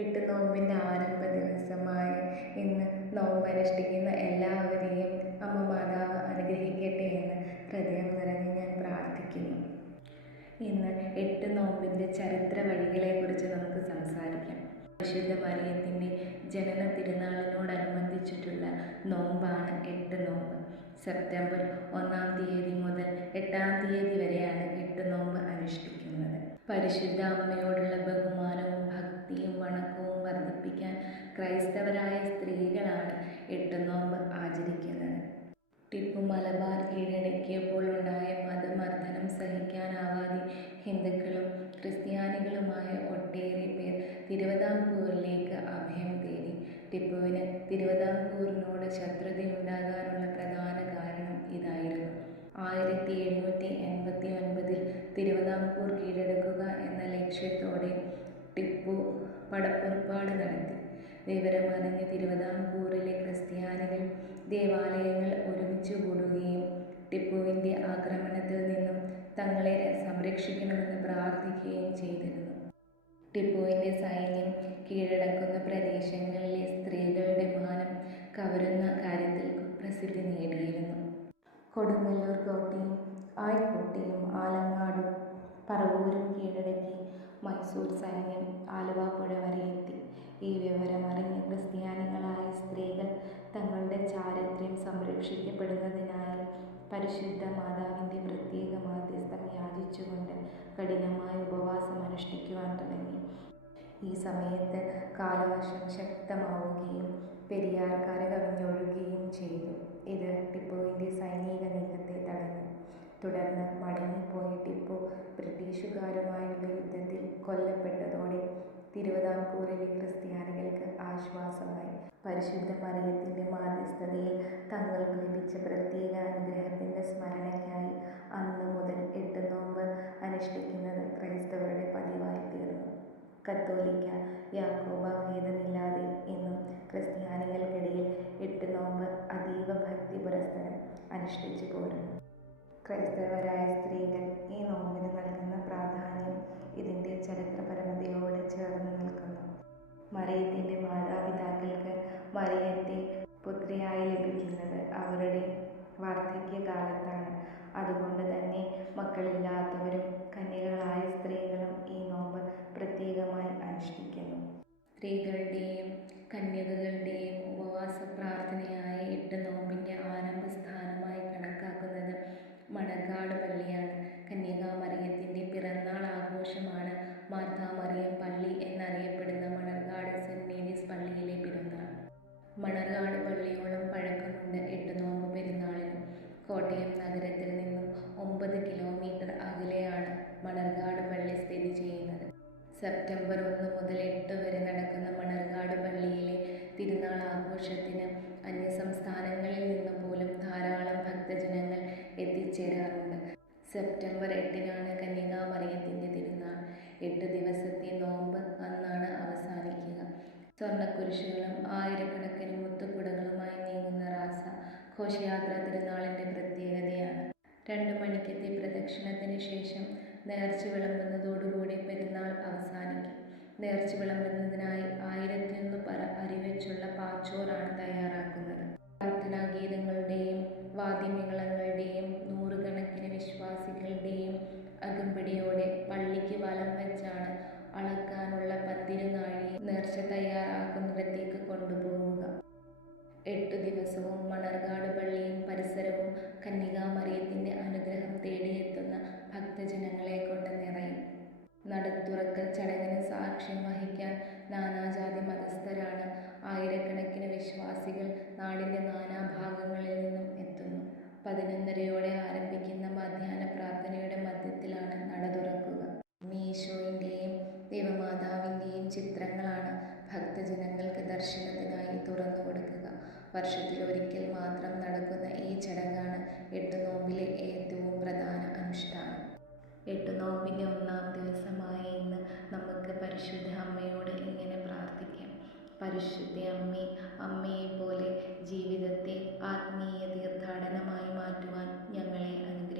എട്ട് നോമ്പിന്റെ ആരംഭ ദിവസമായ ഇന്ന് നോമ്പ് അനുഷ്ഠിക്കുന്ന എല്ലാവരെയും അമ്മ മാതാവ് അനുഗ്രഹിക്കട്ടെ എന്ന് ഹൃദയം നിറഞ്ഞ് ഞാൻ പ്രാർത്ഥിക്കുന്നു. ഇന്ന് എട്ട് നോമ്പിന്റെ ചരിത്ര വഴികളെക്കുറിച്ച് നമുക്ക് സംസാരിക്കാം. വിശുദ്ധ മറിയത്തിന്റെ ജനന തിരുനാളിനോടനുബന്ധിച്ചിട്ടുള്ള നോമ്പാണ് എട്ട് നോമ്പ്. സെപ്റ്റംബർ ഒന്നാം തീയതി മുതൽ എട്ടാം തീയതി വരെയാണ് എട്ട് നോമ്പ് അനുഷ്ഠിക്കുന്നത്. പരിശുദ്ധ അമ്മയോടുള്ള ബഹുമാനവും ഭക്തിയും വണക്കവും വർദ്ധിപ്പിക്കാൻ ക്രൈസ്തവരായ സ്ത്രീകളാണ് എട്ട് നോമ്പ് ആചരിക്കുന്നത്. ടിപ്പു മലബാർ കീഴടക്കിയപ്പോൾ ഉണ്ടായ മതമർദ്ദനം സഹിക്കാനാവാതെ ഹിന്ദുക്കളും ക്രിസ്ത്യാനികളുമായ ഒട്ടേറെ പേർ തിരുവിതാംകൂറിലേക്ക് അഭയം തേടി. ടിപ്പുവിന് തിരുവിതാംകൂറിനോട് ശത്രുതയുണ്ടാകാനുള്ള പ്രധാന കാരണം ഇതായിരുന്നു. ആയിരത്തി എണ്ണൂറ്റി എൺപത്തി ഒൻപതിൽ തിരുവിതാംകൂർ കീഴടക്കുക എന്ന ലക്ഷ്യത്തോടെ ടിപ്പു പടപ്പുറപ്പാട് നടത്തി. വിവരമറിഞ്ഞ തിരുവിതാംകൂറിലെ ക്രിസ്ത്യാനികൾ ദേവാലയങ്ങൾ ഒരുമിച്ച് കൂടുകയും ടിപ്പുവിന്റെ ആക്രമണത്തിൽ നിന്നും തങ്ങളെ സംരക്ഷിക്കണമെന്ന് പ്രാർത്ഥിക്കുകയും ചെയ്തിരുന്നു. ടിപ്പുവിന്റെ സൈന്യം കീഴടക്കുന്ന പ്രദേശങ്ങളിലെ സ്ത്രീകളുടെ മാനം കവരുന്ന കാര്യത്തിൽ പ്രസിദ്ധി നേടിയിരുന്നു. കൊടുങ്ങല്ലൂർ കോട്ടയും ഉപവാസം അനുഷ്ഠിക്കുവാൻ തുടങ്ങി. ഈ സമയത്ത് കാലവർഷം ശക്തമാവുകയും പെരിയാർ കരകവിഞ്ഞൊഴുകുകയും ചെയ്തു. ഇത് ടിപ്പുവിന്റെ സൈനിക നീക്കത്തെ തടഞ്ഞു. തുടർന്ന് മടങ്ങിപ്പോയ ടിപ്പു ബ്രിട്ടീഷുകാരുമായുള്ള യുദ്ധത്തിൽ കൊല്ലപ്പെട്ടതോടെ തിരുവിതാംകൂറിലെ ക്രിസ്ത്യാനികൾക്ക് ആശ്വാസമായി. പരിശുദ്ധ മറിയത്തിന്റെ മാധ്യസ്ഥതയിൽ തങ്ങൾക്ക് ലഭിച്ച പ്രത്യേക അനുഗ്രഹത്തിന്റെ സ്മരണയ്ക്കായി അന്ന് മുതൽ ക്രൈസ്തവരായ സ്ത്രീകൾ ഈ നോമ്പിന് നൽകുന്ന പ്രാധാന്യം ഇതിന്റെ ചരിത്രപരമതയോട് ചേർന്ന് നിൽക്കുന്നു. മറിയത്തിന്റെ മാതാപിതാക്കൾക്ക് മറിയത്തെ പുത്രിയായി ലഭിക്കുന്നത് അവരുടെ വാർദ്ധക്യകാലത്താണ്. അതുകൊണ്ട് തന്നെ മക്കളില്ലാത്തവരും കന്യകളായ സ്ത്രീകളും ഈ നോമ്പ് പ്രത്യേകമായി അനുഷ്ഠിക്കുന്നു. സ്ത്രീകളുടെയും സെപ്റ്റംബർ ഒന്ന് മുതൽ എട്ട് വരെ നടക്കുന്ന മണർകാട് പള്ളിയിലെ തിരുനാൾ ആഘോഷത്തിന് അന്യസംസ്ഥാനങ്ങളിൽ നിന്ന് പോലും ധാരാളം ഭക്തജനങ്ങൾ എത്തിച്ചേരാറുണ്ട്. സെപ്റ്റംബർ എട്ടിനാണ് കന്യകാമറിയത്തിന്റെ തിരുനാൾ. എട്ട് ദിവസത്തെ നോമ്പ് അന്നാണ് അവസാനിക്കുക. സ്വർണക്കുരിശുകളും ആയിരക്കണക്കിന് മുത്തുക്കുടകളുമായി നീങ്ങുന്ന റാസ ഘോഷയാത്ര തിരുനാളിന്റെ പ്രത്യേകതയാണ്. രണ്ട് മണിക്കത്തെ പ്രദക്ഷിണത്തിന് ശേഷം നേർച്ച വിളമ്പുന്നതോടുകൂടി പെരുന്നാൾ അവസാനിക്കും നേർച്ച വിളമ്പുന്നതിനായി ആയിരത്തിയൊന്ന് പറ അരിവെച്ചുള്ള പാച്ചോറാണ് തയ്യാറാക്കുന്നത്. പ്രാർത്ഥനാ ഗീതങ്ങളുടെയും വാദ്യമേളങ്ങളുടെയും നൂറുകണക്കിന് വിശ്വാസികളുടെയും അകമ്പടിയോടെ പള്ളിക്ക് വലം വെച്ചാണ് അളക്കാനുള്ള പന്തിരുനാഴി നേർച്ച തയ്യാറാക്കുന്നിടത്തേക്ക് കൊണ്ടുപോവുക. എട്ടു ദിവസവും മണർകാട് പള്ളിയും പരിസരവും കന്യകാമറിയത്തിന്റെ നാടിന്റെ നാനാഭാഗങ്ങളിൽ നിന്നും എത്തുന്നു. പതിനൊന്നരയോടെ ആരംഭിക്കുന്ന മധ്യാഹ്ന പ്രാർത്ഥനയുടെ മധ്യത്തിലാണ് നട തുറക്കുക. മീശോയിന്റെയും ദേവമാതാവിന്റെയും ചിത്രങ്ങളാണ് ഭക്തജനങ്ങൾക്ക് ദർശനത്തിനായി തുറന്നു കൊടുക്കുക വർഷത്തിൽ ഒരിക്കൽ മാത്രം നടക്കുന്ന ഈ ചടങ്ങാണ് എട്ട് നോമ്പിലെ എന്റെ അമ്മേ അമ്മയെപ്പോലെ ജീവിതത്തെ ആത്മീയ തീർത്ഥാടനമായി മാറ്റുവാൻ ഞങ്ങളെ അനുഗ്രഹിക്കണമേ.